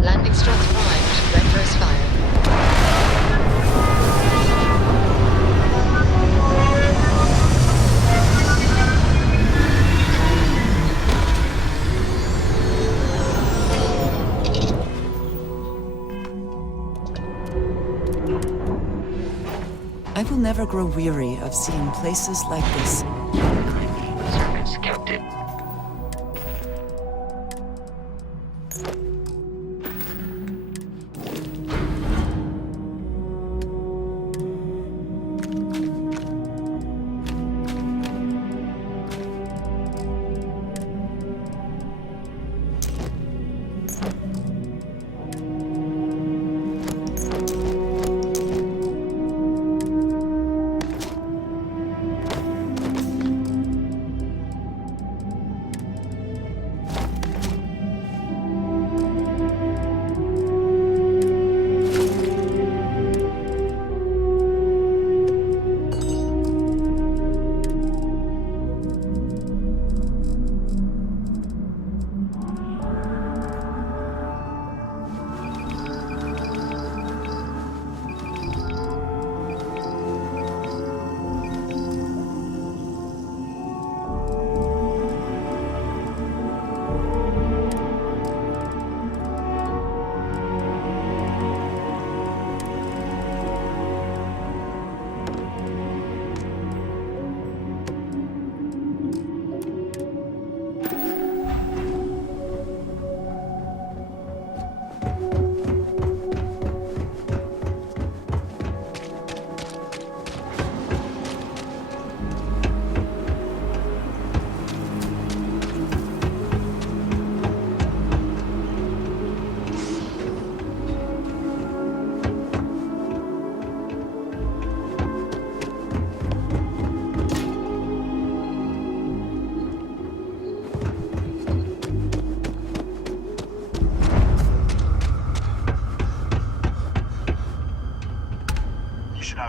Landing struts primed. Retros fired. I will never grow weary of seeing places like this. Service, Captain.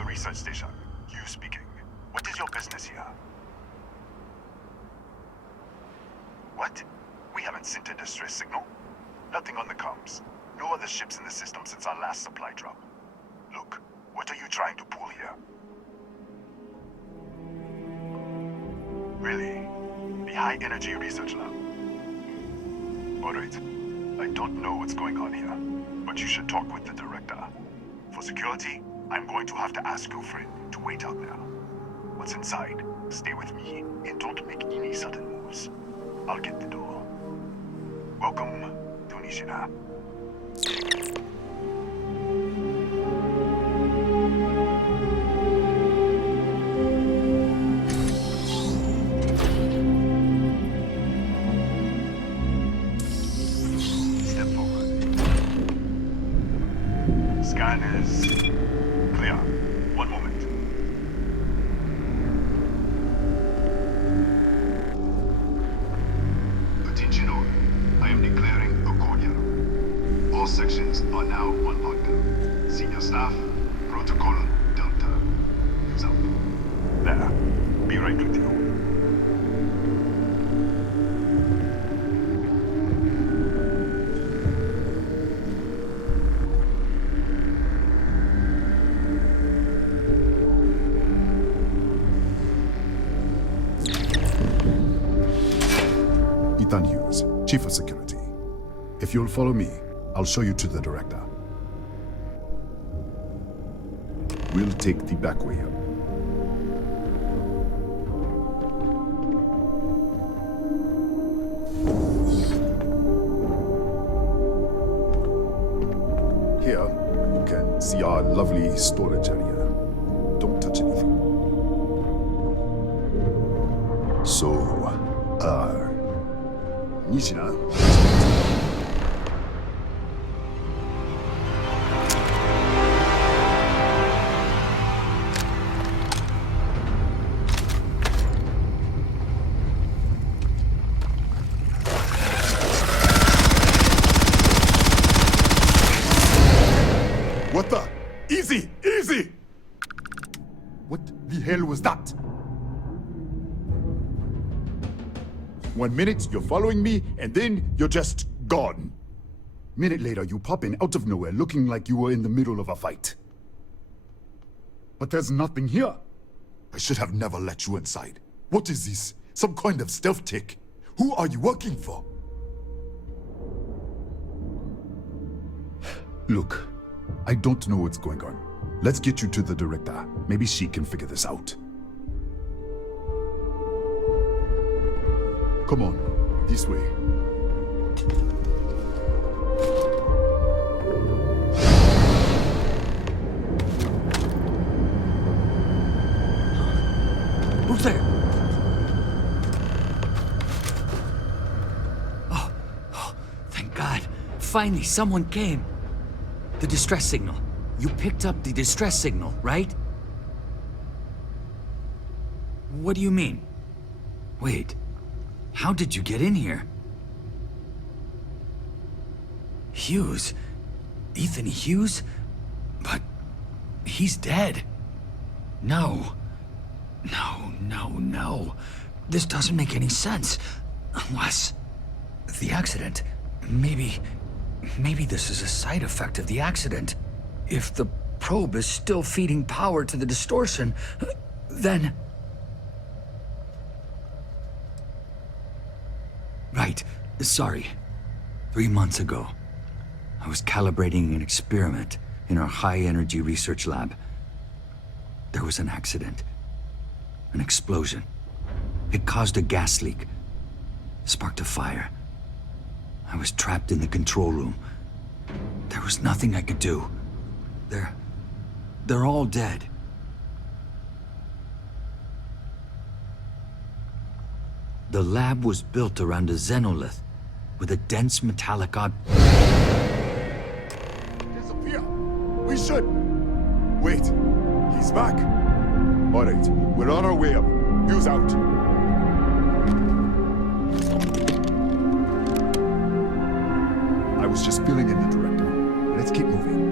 Research station. You speaking. What is your business here? What? We haven't sent a distress signal. Nothing on the comms. No other ships in the system since our last supply drop. Look, what are you trying to pull here? Really? The High Energy Research Lab? Alright. I don't know what's going on here, but you should talk with the director. For security, I'm going to have to ask your friend to wait out there. What's inside, stay with me and don't make any sudden moves. I'll get the door. Welcome to Nishina. Step forward. Scan is clear. One moment. Attention all. I am declaring a cordial. All sections are now on lockdown. Senior staff, protocol Delta. So, there. Be right with you. Ethan Hughes, Chief of Security. If you'll follow me, I'll show you to the director. We'll take the back way up. Here, you can see our lovely storage area. Don't touch anything. So, Nishina. What the? Easy! Easy! What the hell was that? 1 minute, you're following me, and then you're just gone. Minute later, you pop in out of nowhere looking like you were in the middle of a fight. But there's nothing here. I should have never let you inside. What is this? Some kind of stealth tick? Who are you working for? Look, I don't know what's going on. Let's get you to the director. Maybe she can figure this out. Come on, this way. Who's there? Oh, thank God. Finally, someone came. The distress signal. You picked up the distress signal, right? What do you mean? Wait, how did you get in here? Hughes? Ethan Hughes? But he's dead. No. No. This doesn't make any sense. Unless... the accident. Maybe this is a side effect of the accident. If the probe is still feeding power to the distortion, then... Right. Sorry. 3 months ago, I was calibrating an experiment in our high-energy research lab. There was an accident. An explosion. It caused a gas leak. Sparked a fire. I was trapped in the control room. There was nothing I could do. They're all dead. The lab was built around a xenolith with a dense metallic Disappear! We should! Wait, he's back. All right, we're on our way up. Hughes out. I was just filling in the director. Let's keep moving.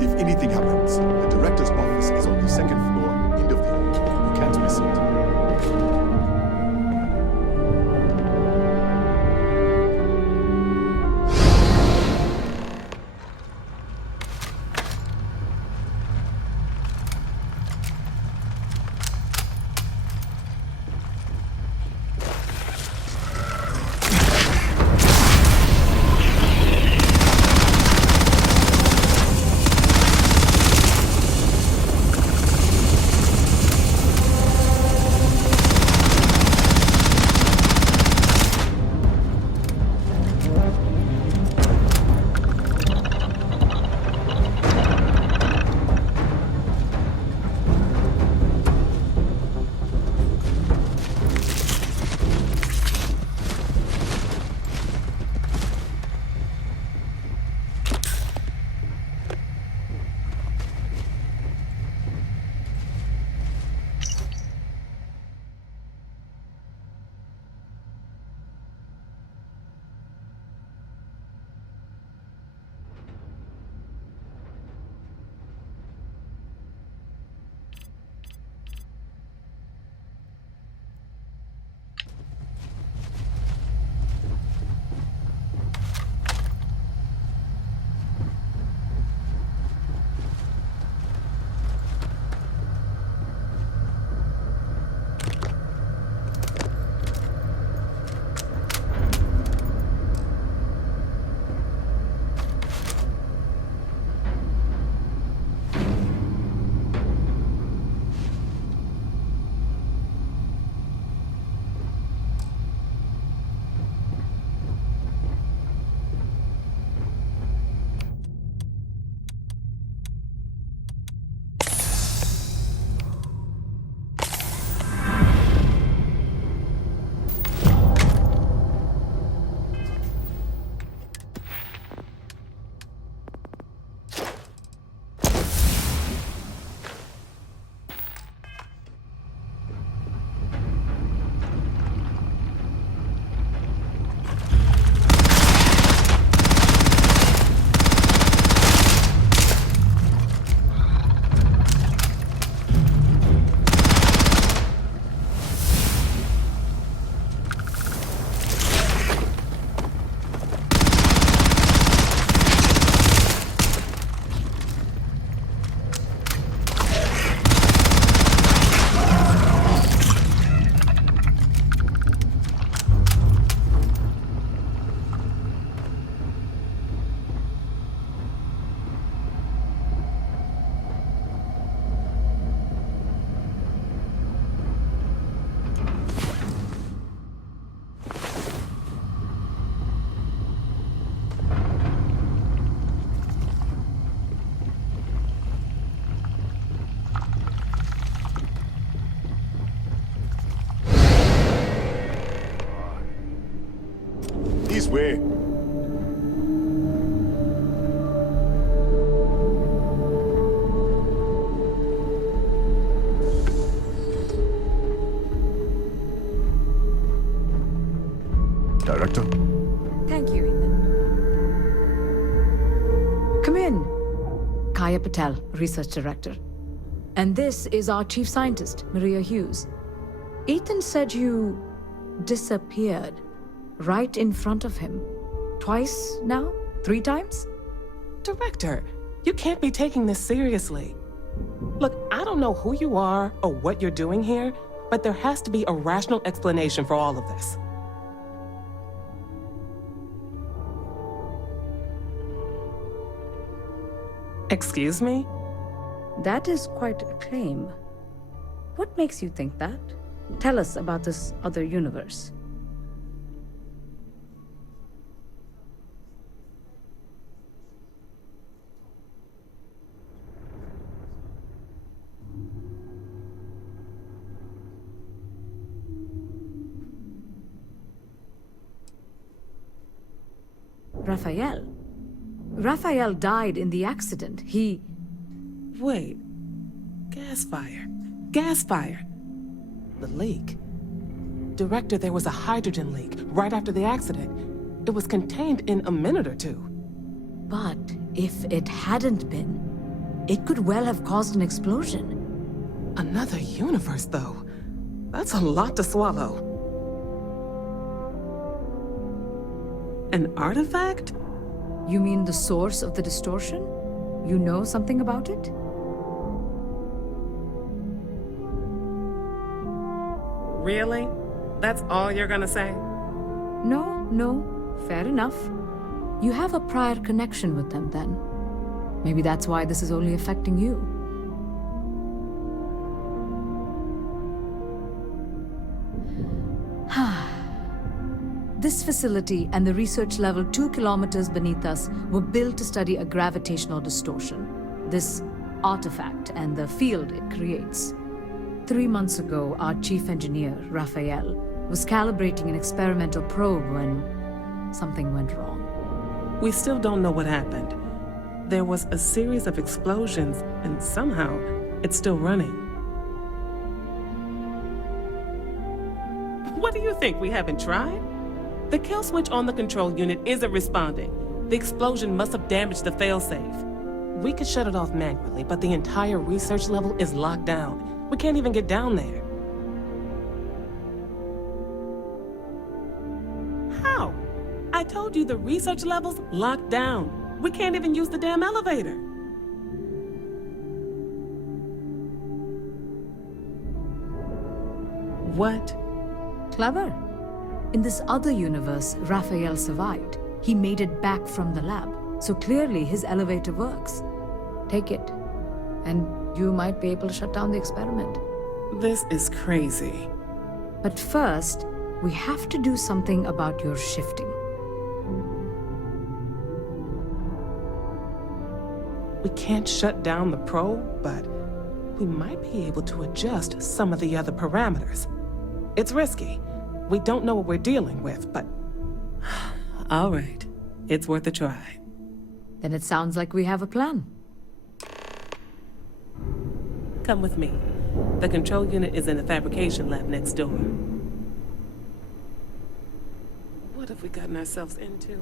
If anything happens, the director's office is on the second floor, end of the hall. You can't miss it. this way. Director? Thank you, Ethan. Come in. Kaya Patel, Research Director. And this is our Chief Scientist, Maria Hughes. Ethan said you disappeared right in front of him. Twice now? 3 times? Director, you can't be taking this seriously. Look, I don't know who you are or what you're doing here, but there has to be a rational explanation for all of this. Excuse me? That is quite a claim. What makes you think that? Tell us about this other universe. Raphael. Raphael died in the accident. He... Wait. Gas fire. Gas fire. The leak. Director, there was a hydrogen leak right after the accident. It was contained in a minute or two. But if it hadn't been, it could well have caused an explosion. Another universe, though. That's a lot to swallow. An artifact? You mean the source of the distortion? You know something about it? Really? That's all you're gonna say? No, fair enough. You have a prior connection with them then. Maybe that's why this is only affecting you. This facility and the research level 2 kilometers beneath us were built to study a gravitational distortion, this artifact and the field it creates. 3 months ago, our chief engineer, Raphael, was calibrating an experimental probe when something went wrong. We still don't know what happened. There was a series of explosions, and somehow, it's still running. What do you think, we haven't tried? The kill switch on the control unit isn't responding. The explosion must have damaged the failsafe. We could shut it off manually, but the entire research level is locked down. We can't even get down there. How? I told you the research level's locked down. We can't even use the damn elevator. What? Clever. In this other universe, Raphael survived. He made it back from the lab, so clearly his elevator works. Take it, and you might be able to shut down the experiment. This is crazy. But first, we have to do something about your shifting. We can't shut down the probe, but we might be able to adjust some of the other parameters. It's risky. We don't know what we're dealing with, but... All right. It's worth a try. Then it sounds like we have a plan. Come with me. The control unit is in the fabrication lab next door. What have we gotten ourselves into?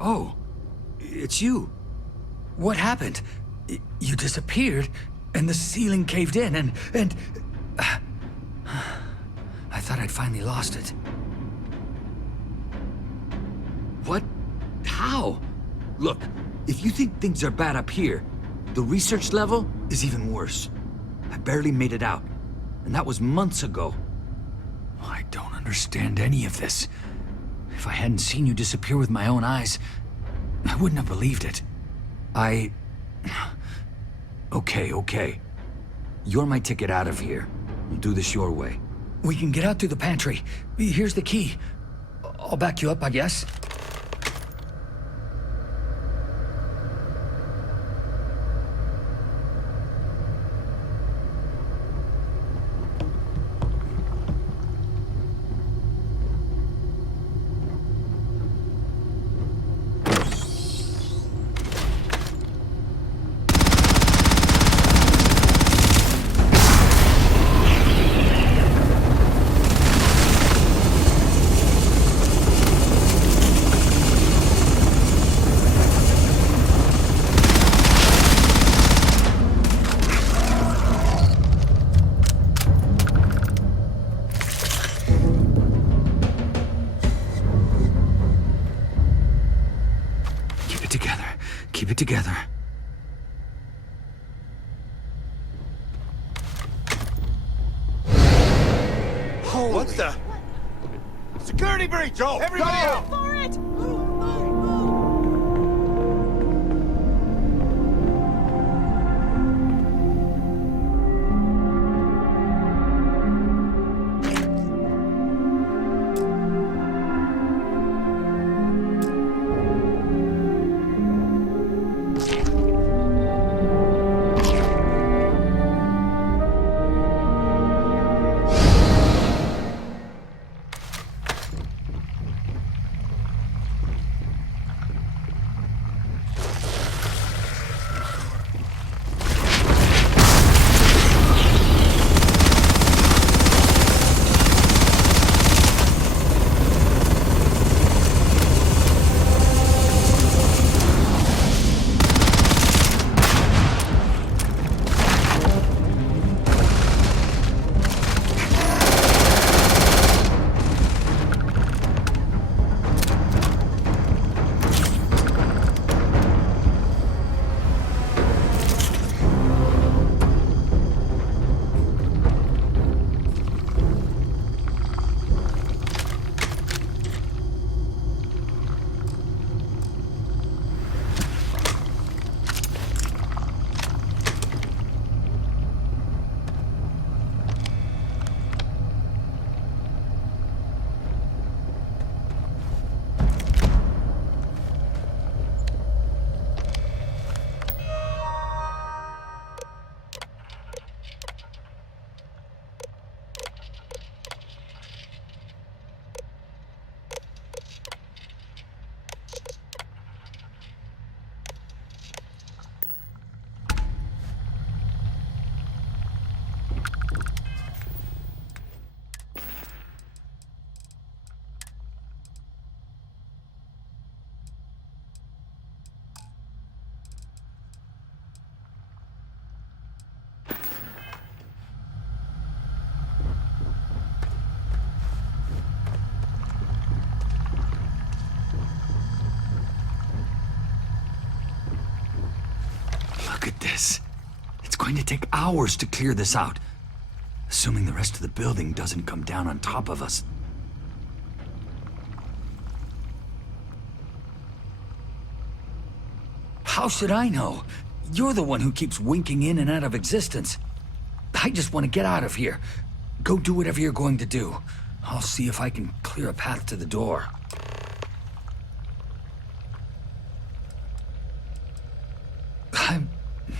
Oh, it's you. What happened? You disappeared, and the ceiling caved in, and... I thought I'd finally lost it. What? How? Look, if you think things are bad up here, the research level is even worse. I barely made it out, and that was months ago. I don't understand any of this. If I hadn't seen you disappear with my own eyes, I wouldn't have believed it. Okay. You're my ticket out of here. We'll do this your way. We can get out through the pantry. Here's the key. I'll back you up, I guess. Keep it together. What the? Security breach! Oh, everybody out! For it! Look at this. It's going to take hours to clear this out. Assuming the rest of the building doesn't come down on top of us. How should I know? You're the one who keeps winking in and out of existence. I just want to get out of here. Go do whatever you're going to do. I'll see if I can clear a path to the door. I'm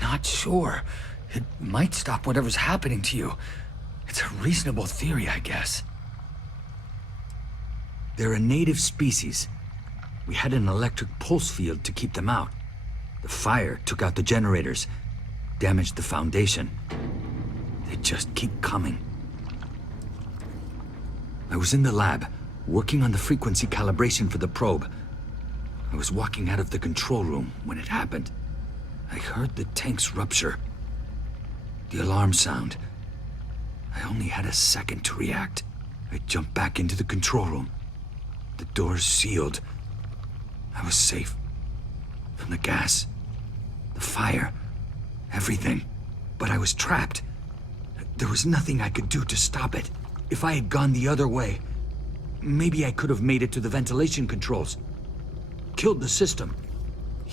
not sure. It might stop whatever's happening to you. It's a reasonable theory, I guess. They're a native species. We had an electric pulse field to keep them out. The fire took out the generators, damaged the foundation. They just keep coming. I was in the lab, working on the frequency calibration for the probe. I was walking out of the control room when it happened. I heard the tanks rupture. The alarm sound. I only had a second to react. I jumped back into the control room. The doors sealed. I was safe. From the gas, the fire, everything. But I was trapped. There was nothing I could do to stop it. If I had gone the other way, maybe I could have made it to the ventilation controls. Killed the system.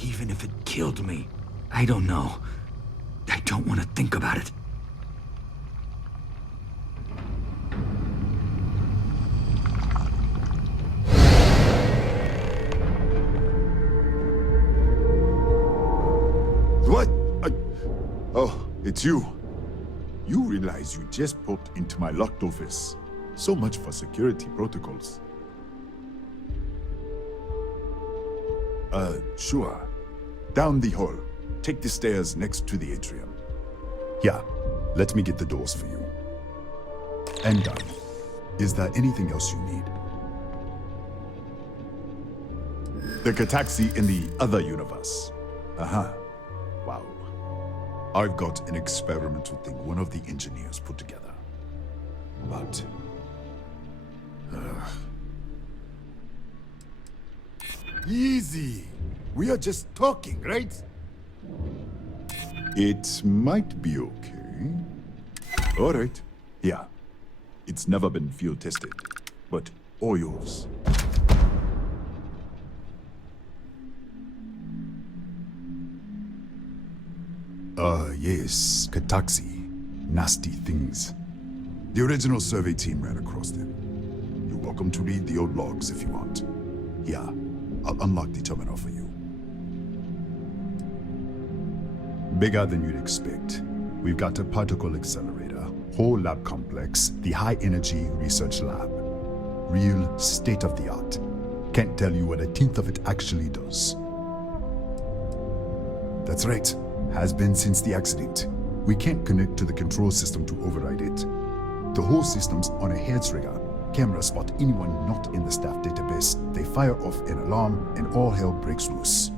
Even if it killed me, I don't know. I don't want to think about it. What? Oh, it's you. You realize you just popped into my locked office. So much for security protocols. Sure. Down the hall. Take the stairs next to the atrium. Yeah, let me get the doors for you. And done. Is there anything else you need? The Gataxi in the other universe. Uh-huh. Wow. I've got an experimental thing one of the engineers put together. But... Easy. We are just talking, right? It might be okay. All right. Yeah. It's never been field tested, but all yours. Yes, Gataxi. Nasty things. The original survey team ran across them. You're welcome to read the old logs if you want. Yeah, I'll unlock the terminal for you. Bigger than you'd expect. We've got a particle accelerator, whole lab complex, the high energy research lab. Real state of the art. Can't tell you what a tenth of it actually does. That's right. Has been since the accident. We can't connect to the control system to override it. The whole system's on a head trigger. Cameras spot anyone not in the staff database. They fire off an alarm and all hell breaks loose.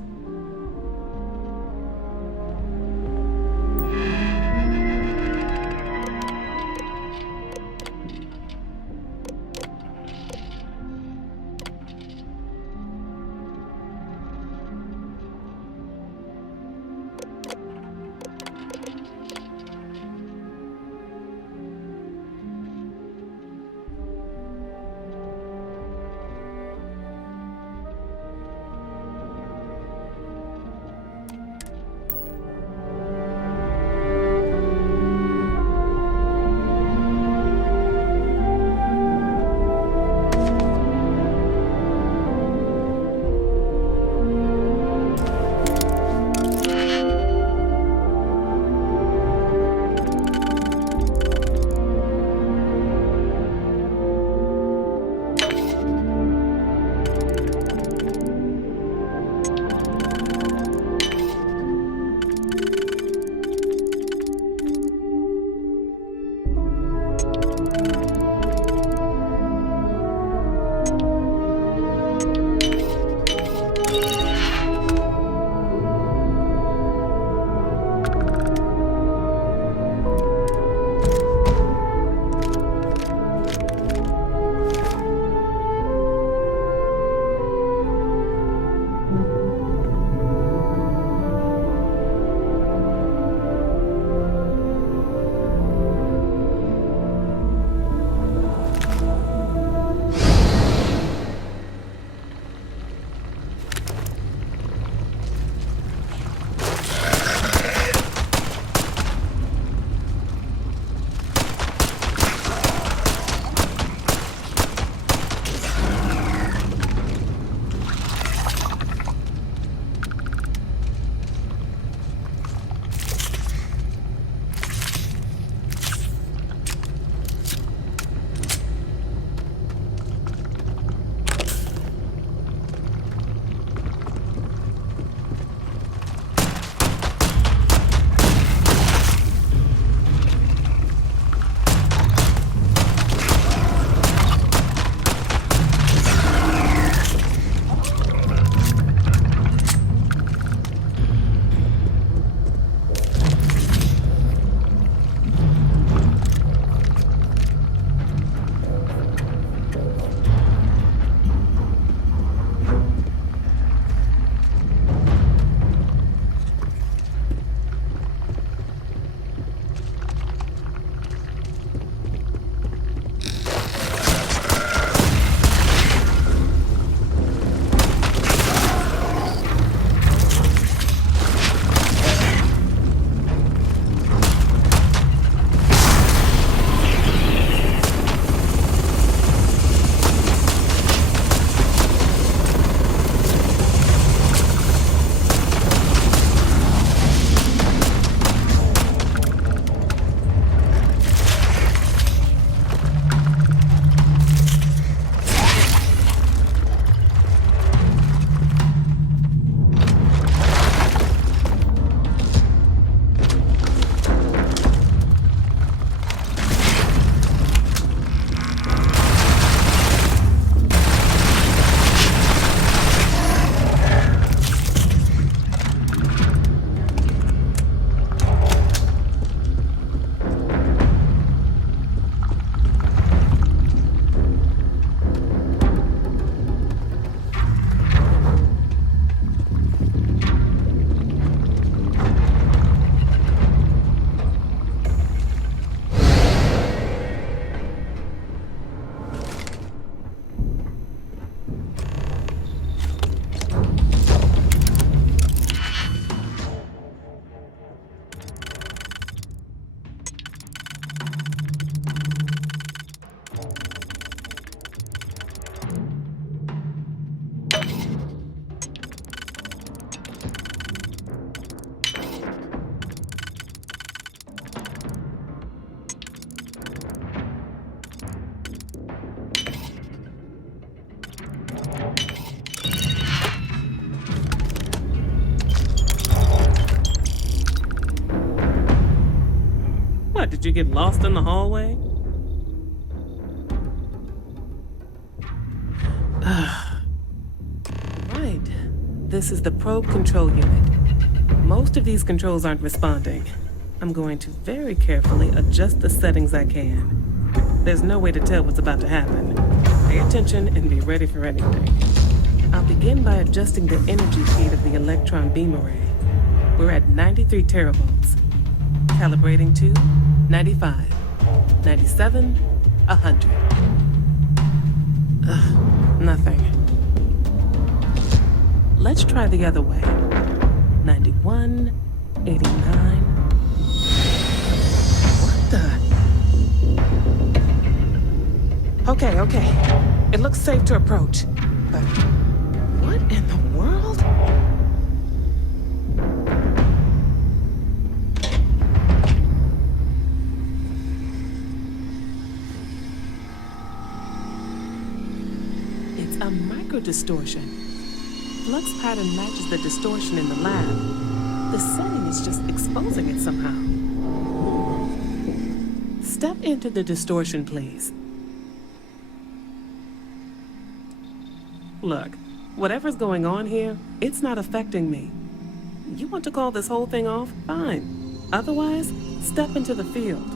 Did you get lost in the hallway? Right. This is the probe control unit. Most of these controls aren't responding. I'm going to very carefully adjust the settings I can. There's no way to tell what's about to happen. Pay attention and be ready for anything. I'll begin by adjusting the energy feed of the electron beam array. We're at 93 teravolts. Calibrating to 95, 97, 100. Nothing. Let's try the other way. 91, 89. What the? Okay. It looks safe to approach. But what in the world? It's a microdistortion. Flux pattern matches the distortion in the lab. The setting is just exposing it somehow. Step into the distortion, please. Look, whatever's going on here, it's not affecting me. You want to call this whole thing off? Fine. Otherwise, step into the field.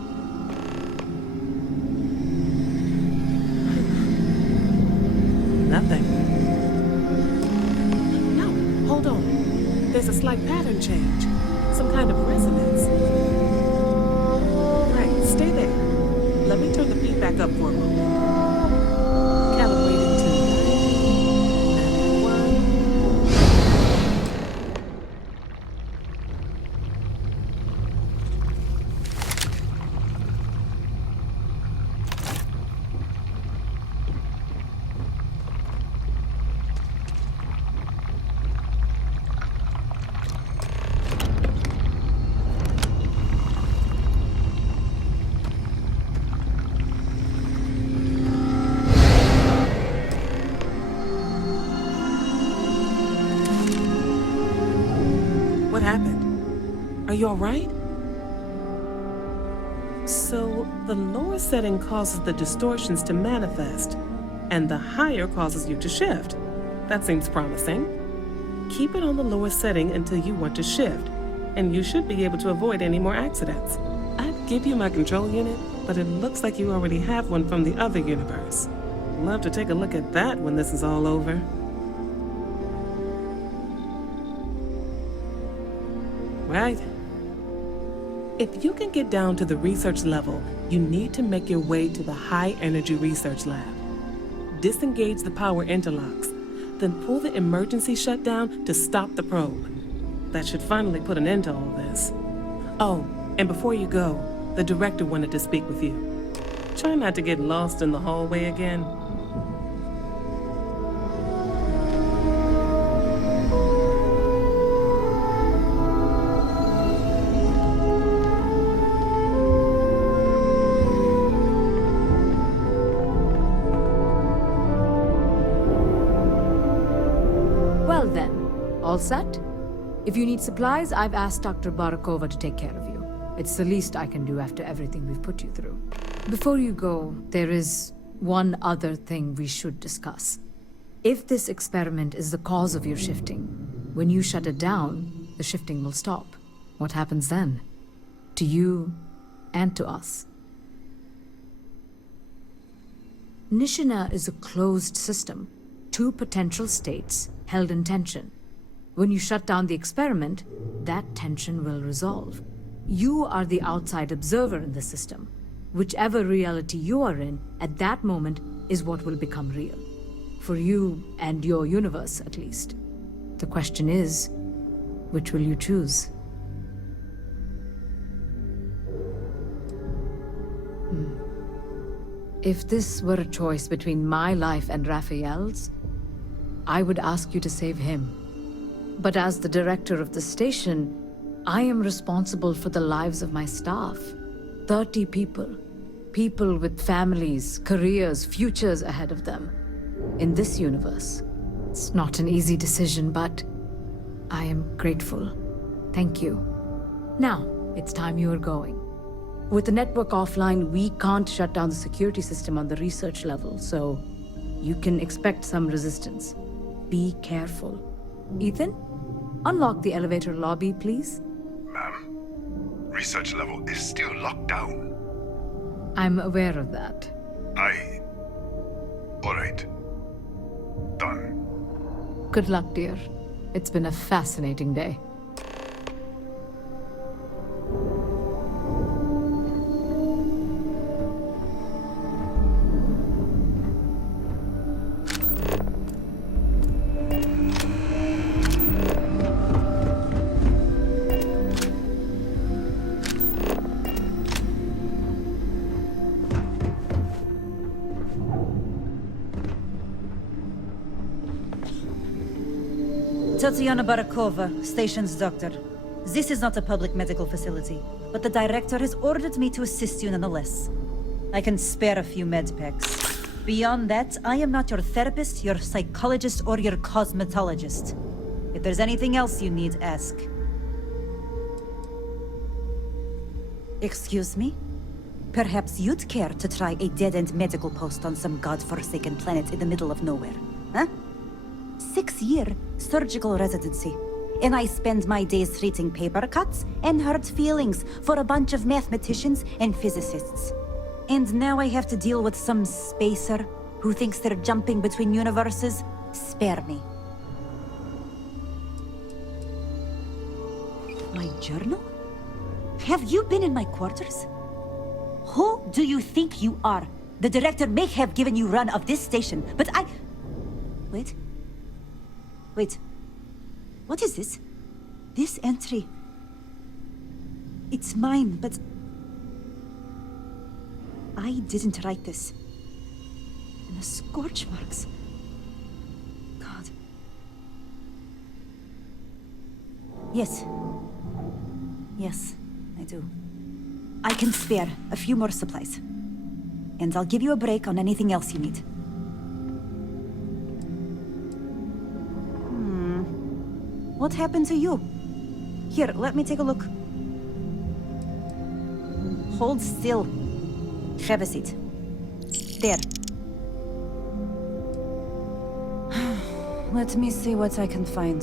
Nothing. No, hold on. There's a slight pattern change. Some kind of resonance. Right, stay there. Let me turn the beat back up for a moment. Calibrating to 91. What happened? Are you all right? So, the lower setting causes the distortions to manifest, and the higher causes you to shift. That seems promising. Keep it on the lower setting until you want to shift, and you should be able to avoid any more accidents. I'd give you my control unit, but it looks like you already have one from the other universe. Love to take a look at that when this is all over. Right. If you can get down to the research level, you need to make your way to the high-energy research lab. Disengage the power interlocks, then pull the emergency shutdown to stop the probe. That should finally put an end to all this. Oh, and before you go, the director wanted to speak with you. Try not to get lost in the hallway again. Well then, all set? If you need supplies, I've asked Dr. Barakova to take care of you. It's the least I can do after everything we've put you through. Before you go, there is one other thing we should discuss. If this experiment is the cause of your shifting, when you shut it down, the shifting will stop. What happens then? To you and to us. Nishina is a closed system. Two potential states held in tension. When you shut down the experiment, that tension will resolve. You are the outside observer in the system. Whichever reality you are in, at that moment, is what will become real. For you and your universe, at least. The question is, which will you choose? If this were a choice between my life and Raphael's, I would ask you to save him. But as the director of the station, I am responsible for the lives of my staff. 30 people. People with families, careers, futures ahead of them. In this universe. It's not an easy decision, but I am grateful. Thank you. Now, it's time you are going. With the network offline, we can't shut down the security system on the research level, so you can expect some resistance. Be careful. Ethan, unlock the elevator lobby, please. Ma'am, research level is still locked down. I'm aware of that. Alright. Done. Good luck, dear. It's been a fascinating day. Tatiana Barakova, station's doctor. This is not a public medical facility, but the director has ordered me to assist you nonetheless. I can spare a few med packs. Beyond that, I am not your therapist, your psychologist, or your cosmetologist. If there's anything else you need, ask. Excuse me? Perhaps you'd care to try a dead-end medical post on some godforsaken planet in the middle of nowhere, huh? 6-year surgical residency. And I spend my days treating paper cuts and hurt feelings for a bunch of mathematicians and physicists. And now I have to deal with some spacer who thinks they're jumping between universes. Spare me. My journal? Have you been in my quarters? Who do you think you are? The director may have given you run of this station, but I... Wait. What is this? This entry... It's mine, but... I didn't write this. And the scorch marks... God... Yes. Yes, I do. I can spare a few more supplies. And I'll give you a break on anything else you need. What happened to you? Here, let me take a look. Hold still. Have a seat. There. Let me see what I can find.